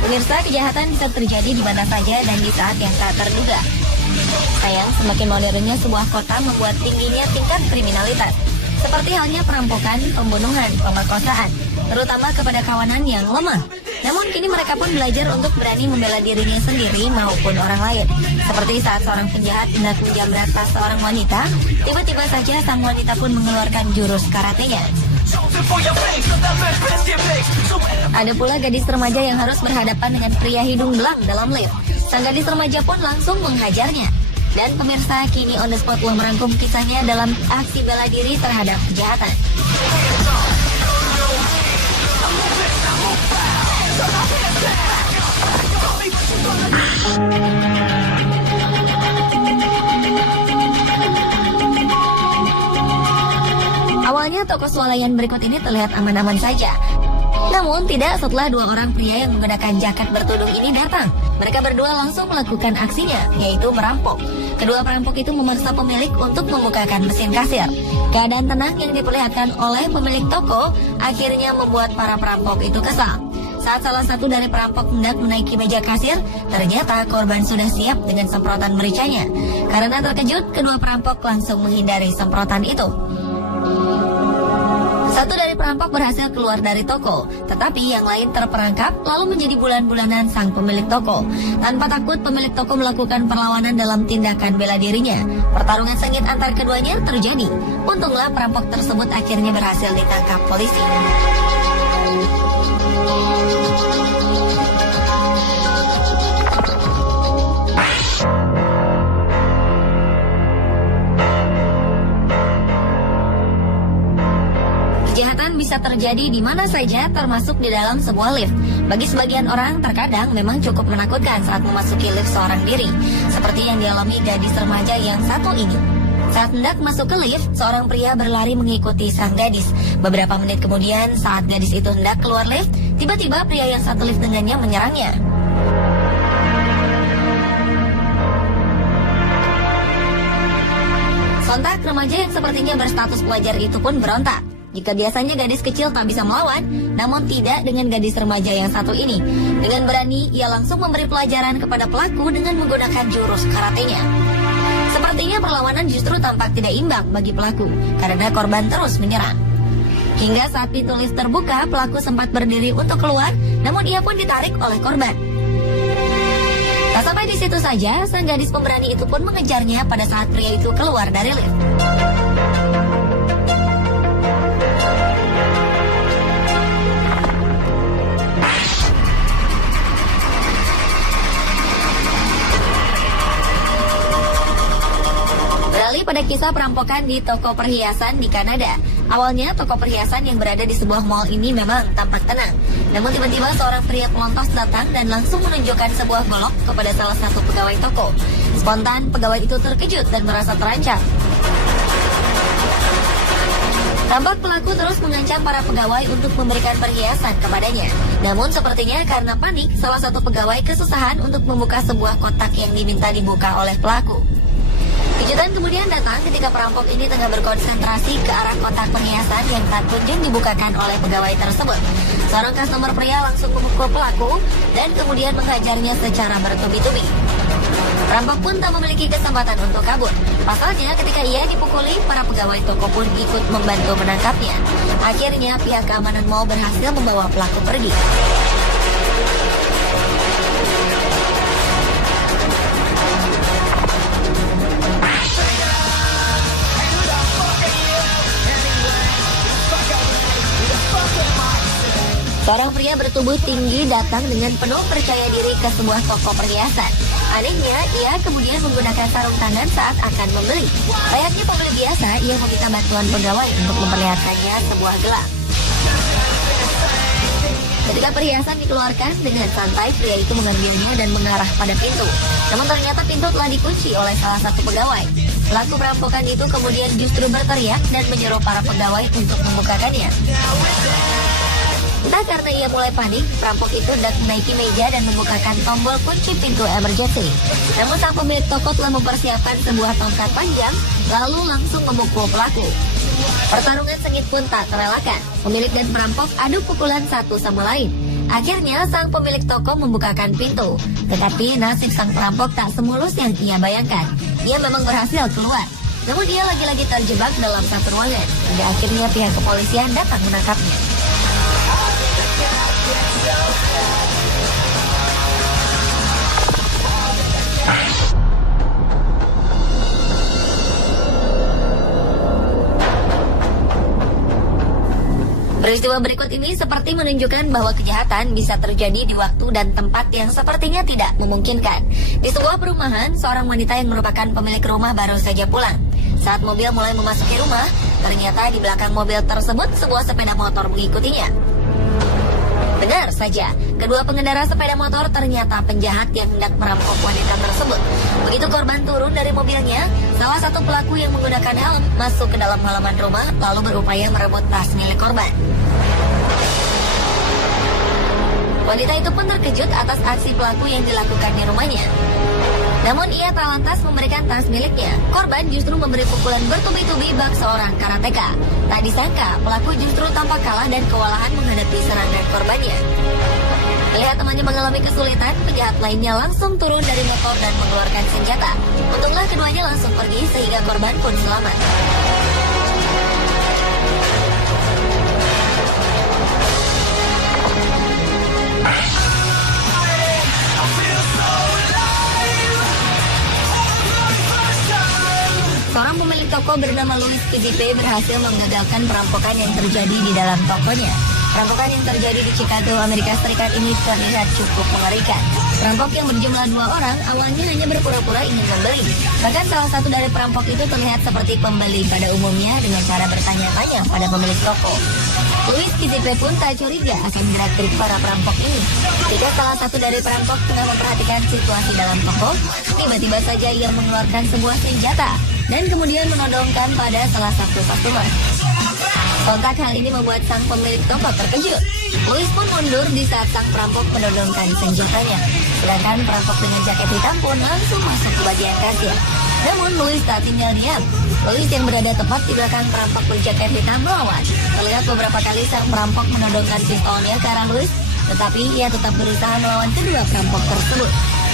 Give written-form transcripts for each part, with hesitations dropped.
Pemirsa, kejahatan bisa terjadi di mana saja dan di saat yang tak terduga. Sayang, semakin modernnya sebuah kota membuat tingginya tingkat kriminalitas. Seperti halnya perampokan, pembunuhan, pemerkosaan, terutama kepada kawanan yang lemah. Namun kini mereka pun belajar untuk berani membela dirinya sendiri maupun orang lain. Seperti saat seorang penjahat hendak menjamret tas seorang wanita, tiba-tiba saja sang wanita pun mengeluarkan jurus karatenya. Ada pula gadis remaja yang harus berhadapan dengan pria hidung belang dalam lift. Sang gadis remaja pun langsung menghajarnya. Dan pemirsa, kini On The Spot telah merangkum kisahnya dalam aksi bela diri terhadap kejahatan. Awalnya toko swalayan berikut ini terlihat aman-aman saja. Namun tidak setelah dua orang pria yang menggunakan jaket bertudung ini datang. Mereka berdua langsung melakukan aksinya, yaitu merampok. Kedua perampok itu memaksa pemilik untuk membukakan mesin kasir. Keadaan tenang yang diperlihatkan oleh pemilik toko akhirnya membuat para perampok itu kesal. Saat salah satu dari perampok hendak menaiki meja kasir, ternyata korban sudah siap dengan semprotan mericanya. Karena terkejut, kedua perampok langsung menghindari semprotan itu. Satu dari perampok berhasil keluar dari toko, tetapi yang lain terperangkap lalu menjadi bulan-bulanan sang pemilik toko. Tanpa takut, pemilik toko melakukan perlawanan dalam tindakan bela dirinya. Pertarungan sengit antar keduanya terjadi. Untunglah perampok tersebut akhirnya berhasil ditangkap polisi. Kejahatan bisa terjadi di mana saja, termasuk di dalam sebuah lift. Bagi sebagian orang, terkadang memang cukup menakutkan saat memasuki lift seorang diri, seperti yang dialami gadis remaja yang satu ini. Saat hendak masuk ke lift, seorang pria berlari mengikuti sang gadis. Beberapa menit kemudian, saat gadis itu hendak keluar lift, tiba-tiba pria yang satu lift dengannya menyerangnya. Sontak, remaja yang sepertinya berstatus pelajar itu pun berontak. Jika biasanya gadis kecil tak bisa melawan, namun tidak dengan gadis remaja yang satu ini. Dengan berani, ia langsung memberi pelajaran kepada pelaku dengan menggunakan jurus karatenya. Sepertinya perlawanan justru tampak tidak imbang bagi pelaku, karena korban terus menyerang. Hingga saat pintu lift terbuka, pelaku sempat berdiri untuk keluar, namun ia pun ditarik oleh korban. Tak sampai di situ saja, sang gadis pemberani itu pun mengejarnya pada saat pria itu keluar dari lift. Pada kisah perampokan di toko perhiasan di Kanada. Awalnya toko perhiasan yang berada di sebuah mall ini memang tampak tenang. Namun tiba-tiba seorang pria pelontos datang dan langsung menunjukkan sebuah golok kepada salah satu pegawai toko. Spontan, pegawai itu terkejut dan merasa terancam. Tampak pelaku terus mengancam para pegawai untuk memberikan perhiasan kepadanya. Namun sepertinya karena panik, salah satu pegawai kesusahan untuk membuka sebuah kotak yang diminta dibuka oleh pelaku. Kejutan kemudian datang ketika perampok ini tengah berkonsentrasi ke arah kotak perhiasan yang tak kunjung dibukakan oleh pegawai tersebut. Seorang customer pria langsung memukul pelaku dan kemudian menghajarnya secara bertubi-tubi. Perampok pun tak memiliki kesempatan untuk kabur. Pasalnya ketika ia dipukuli, para pegawai toko pun ikut membantu menangkapnya. Akhirnya pihak keamanan mall berhasil membawa pelaku pergi. Seorang pria bertubuh tinggi datang dengan penuh percaya diri ke sebuah toko perhiasan. Anehnya, ia kemudian menggunakan sarung tangan saat akan membeli. Layaknya pembeli biasa, ia meminta bantuan pegawai untuk memperlihatkannya sebuah gelang. Ketika perhiasan dikeluarkan, dengan santai pria itu mengambilnya dan mengarah pada pintu. Namun ternyata pintu telah dikunci oleh salah satu pegawai. Pelaku perampokan itu kemudian justru berteriak dan menyuruh para pegawai untuk membukakannya. Entah karena ia mulai panik, perampok itu hendak menaiki meja dan membukakan tombol kunci pintu emergency. Namun sang pemilik toko telah mempersiapkan sebuah tongkat panjang, lalu langsung memukul pelaku. Pertarungan sengit pun tak terelakkan. Pemilik dan perampok adu pukulan satu sama lain. Akhirnya sang pemilik toko membukakan pintu. Tetapi nasib sang perampok tak semulus yang ia bayangkan. Ia memang berhasil keluar. Namun dia lagi-lagi terjebak dalam satu ruangan. Hingga akhirnya pihak kepolisian datang menangkapnya. Peristiwa berikut ini seperti menunjukkan bahwa kejahatan bisa terjadi di waktu dan tempat yang sepertinya tidak memungkinkan. Di sebuah perumahan, seorang wanita yang merupakan pemilik rumah baru saja pulang. Saat mobil mulai memasuki rumah, ternyata di belakang mobil tersebut sebuah sepeda motor mengikutinya. Benar saja, kedua pengendara sepeda motor ternyata penjahat yang hendak merampok wanita tersebut. Begitu korban turun dari mobilnya, salah satu pelaku yang menggunakan helm masuk ke dalam halaman rumah lalu berupaya merebut tas milik korban. Wanita itu pun terkejut atas aksi pelaku yang dilakukan di rumahnya. Namun ia tak lantas memberikan tas miliknya. Korban justru memberi pukulan bertubi-tubi bak seorang karateka. Tak disangka, pelaku justru tampak kalah dan kewalahan menghadapi serangan korbannya. Melihat temannya mengalami kesulitan, penjahat lainnya langsung turun dari motor dan mengeluarkan senjata. Untunglah keduanya langsung pergi sehingga korban pun selamat. Seorang pemilik toko bernama Louis KZP berhasil menggagalkan perampokan yang terjadi di dalam tokonya. Perampokan yang terjadi di Chicago, Amerika Serikat ini terlihat cukup mengerikan. Perampok yang berjumlah 2 orang awalnya hanya berpura-pura ingin membeli. Bahkan salah satu dari perampok itu terlihat seperti pembeli pada umumnya dengan cara bertanya-tanya pada pemilik toko. Louis KZP pun tak curiga akan gerak-gerik para perampok ini. Ketika salah satu dari perampok tengah memperhatikan situasi dalam toko, tiba-tiba saja ia mengeluarkan sebuah senjata dan kemudian menodongkan pada salah satu customer. Sontak hal ini membuat sang pemilik toko terkejut. Louis pun mundur di saat sang perampok menodongkan senjatanya. Sedangkan perampok dengan jaket hitam pun langsung masuk ke bagian kasir. Namun Louis tak tinggal diam. Louis yang berada tepat di belakang perampok berjaket hitam melawan. Terlihat beberapa kali sang perampok menodongkan pistolnya ke arah Louis, tetapi ia tetap berusaha melawan kedua perampok tersebut.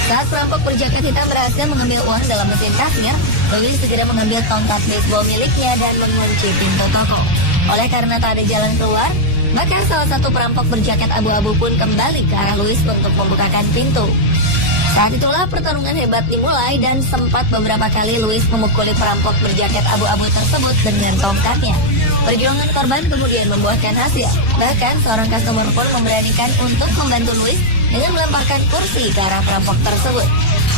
Saat perampok berjaket hitam berhasil mengambil uang dalam mesin kasir, Louis segera mengambil tongkat baseball miliknya dan mengunci pintu toko. Oleh karena tak ada jalan keluar, maka salah satu perampok berjaket abu-abu pun kembali ke arah Louis untuk membukakan pintu. Saat itulah pertarungan hebat dimulai dan sempat beberapa kali Louis memukuli perampok berjaket abu-abu tersebut dengan tongkatnya. Perjuangan korban kemudian membuahkan hasil. Bahkan seorang customer pun memberanikan untuk membantu Louis dengan melemparkan kursi ke arah perampok tersebut.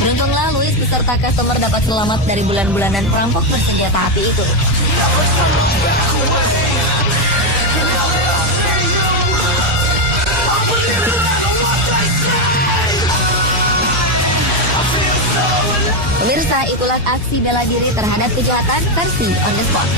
Beruntunglah Louis beserta customer dapat selamat dari bulan-bulanan perampok bersenjata api itu. Pemirsa, itulah aksi bela diri terhadap kejahatan versi On The Spot.